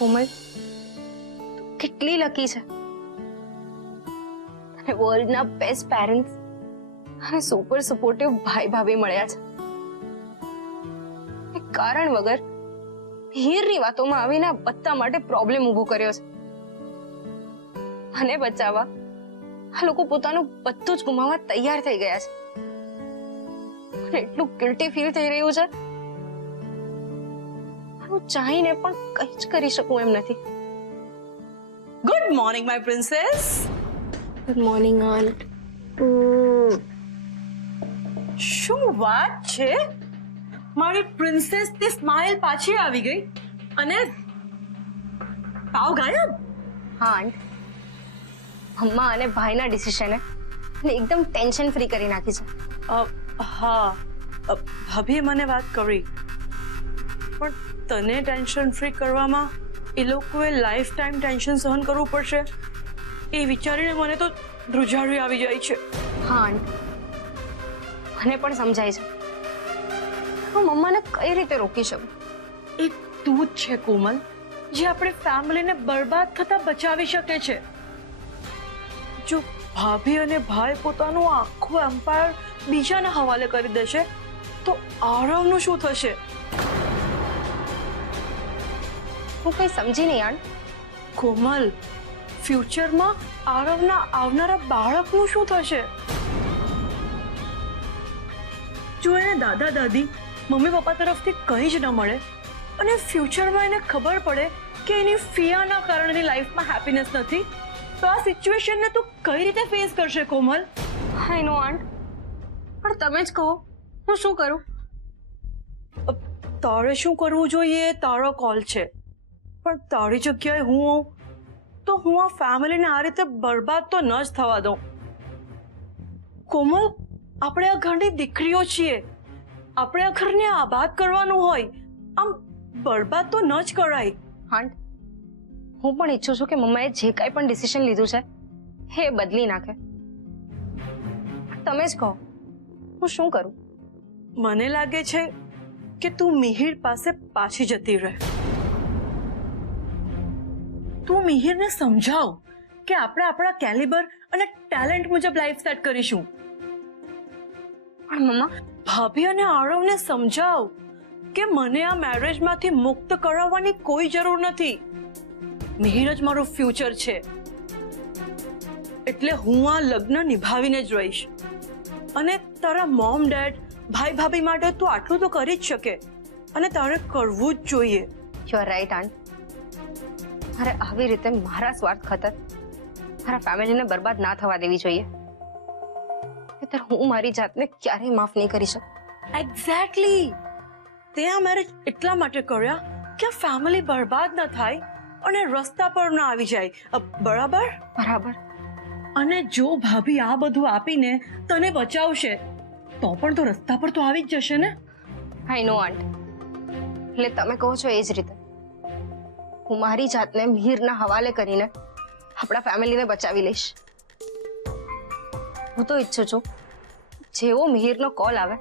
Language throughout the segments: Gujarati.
કોમલ, કેટલી લકી છે. તને વર્લ્ડના બેસ્ટ પેરેન્ટ્સ અને સુપર સપોર્ટિવ ભાઈ ભાભી મળ્યા છે. એક કારણ વગર હીરની વાતોમાં આવીને બધા માટે પ્રોબ્લેમ ઊભો કર્યો છે. મને બચાવવા આ લોકો પોતાનું બધું જ ગુમાવવા તૈયાર થઈ ગયા છે. મને એટલું ગિલ્ટી ફીલ થઈ રહ્યું છે. હું ચાહીને પણ કંઈ જ કરી શકું એમ નથી. Good morning my princess. Good morning aunt. શું વાત છે, મારી પ્રિન્સેસ ની સ્માઇલ પાછી આવી ગઈ અને તાવ ગાયબ. હા આંટ, અમ્મા અને ભાઈના ડિસિશને એકદમ ટેન્શન ફ્રી કરી નાખી છે. હા, ભાભીએ મને વાત કરી, પણ તને ટેન્શન ફ્રી કરવામાં એ લોકોએ લાઈફ ટાઈમ ટેન્શન સહન કરવું પડશે એ વિચારીને મને તો ધ્રુજારી આવી જાય છે. હા આંટ, મને પણ સમજાય છે. હું મમ્માને કઈ રીતે રોકી શકું? એ તું જ છે કોમલ, જે આપણી ફેમિલીને બરબાદ થતા બચાવી શકે છે. જો ભાભી અને ભાઈ પોતાનું આખું એમ્પાયર બીજાના હવાલે કરી દેશે તો આરવનું શું થશે? હું કઈ સમજી નહીં આંટ. કોમલ, ફ્યુચરમાં આરવના આવનારા બાળકનું શું થશે? જો એને દાદા દાદી મમ્મી પપ્પા તરફથી કંઈ જ ન મળે અને ફ્યુચરમાં એને ખબર પડે કે એની ફિયાના કારણે એની લાઈફમાં હેપીનેસ નથી, તો આ સિચ્યુએશનને તું કઈ રીતે ફેસ કરશે કોમલ? આઈ નો આંટ, પણ તમે જ કહો, હું શું કરું? તારે શું કરવું જોઈએ એ તારો કોલ છે, પણ તારી જગ્યાએ હું હોઉં તો હું આ ફેમિલીને આ રીતે બરબાદ તો ન જ થવા દઉં. કોમલ, આપણે આ ઘરની દીકરીઓ છીએ, આપણે આ ઘરને આબાદ કરવાનું હોય, આમ બરબાદ તો ન જ કરાય. આંટ, હું પણ ઈચ્છું છું કે મમ્માએ જે કાંઈ પણ ડિસિઝન લીધું છે એ બદલી નાખે. તમે જ કહો, હું શું કરું? મને લાગે છે કે તું મિહિર પાસે પાછી જતી રહે. તું મિહિરને સમજાવ કે આપણે આપણા કેલિબર અને ટેલેન્ટ મુજબ લાઈફ સેટ કરીશું. પણ મમ્મા, ભાભી અને આરવને સમજાવ કે મને આ મેરેજમાંથી મુક્ત કરાવવાની કોઈ જરૂર નથી. મિહિર જ મારું ફ્યુચર છે, એટલે હું આ લગ્ન નિભાવીને જ રહીશ. અને તારા મોમ ડેડ ભાઈ ભાભી માટે તું આટલું તો કરી જ શકે અને તારે કરવું જ જોઈએ. You are right aunt. મારે આવી રીતે મારા સ્વાર્થ ખાતર મારા ફેમિલીને બરબાદ ના થવા દેવી જોઈએ. નહીંતર હું મારી જાતને ક્યારેય માફ નહીં કરી શકું. એક્ઝેક્ટલી, તે આ મેરેજ એટલા માટે કર્યા કે આ ફેમિલી બરબાદ ન થાય અને રસ્તા પર ન આવી જાય. બરાબર? બરાબર. અને જો ભાભી આ બધું આપીને તને બચાવશે તો પણ તો રસ્તા પર તો આવી જ જશે ને. આઈ નો આંટ, એટલે તમે કહો છો એ જ રીતે હું મારી જાતને મિહિરના હવાલે કરીને આપણા ફેમિલીને બચાવી લઈશ. હું તો ઈચ્છું છું જેવો મિહિરનો કોલ આવે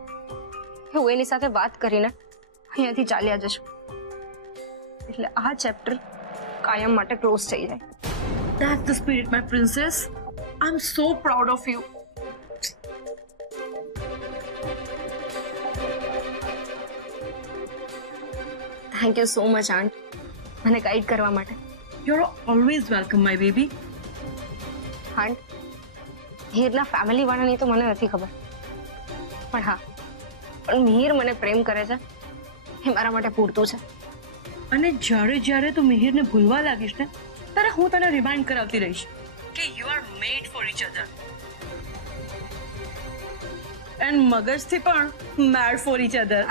હું એની સાથે વાત કરીને અહીંયાથી ચાલ્યા જશું, એટલે આ ચેપ્ટર કાયમ માટે ક્લોઝ થઈ જાય. That's the spirit, my princess. I'm so proud of you. Thank you so much aunt, મને ગાઈડ કરવા માટે. You're always welcome, my baby. Aunt, મિહિરના ફેમિલી વાળાની તો મને નથી ખબર, પણ હા, પણ મિહિર મને પ્રેમ કરે છે એ મારા માટે પૂરતું છે. અને જ્યારે તું મિહિરને ભૂલવા લાગીશ ને ત્યારે હું તને રિમાઇન્ડ કરાવતી રહીશ કે you are made for each other. And મગજથી પણ મેડ ફોર ઈચ અધર.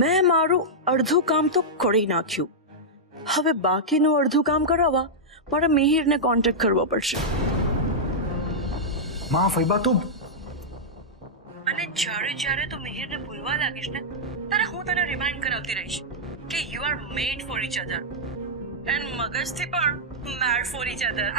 મેં મારું અડધું કામ તો કરી નાખ્યું, હવે બાકીનું અડધું કામ કરાવવા મારે મિહિરને કોન્ટેક્ટ કરવો પડશે. માં ફૈબા તું. અને જ્યારે તું મિહિરને ભૂલવા લાગીશ ને ત્યારે હું તને રિમાઇન્ડ કરાવતી રહીશ કે you are made for each other and મગજથી પણ મેડ ફોર ઈચ અધર.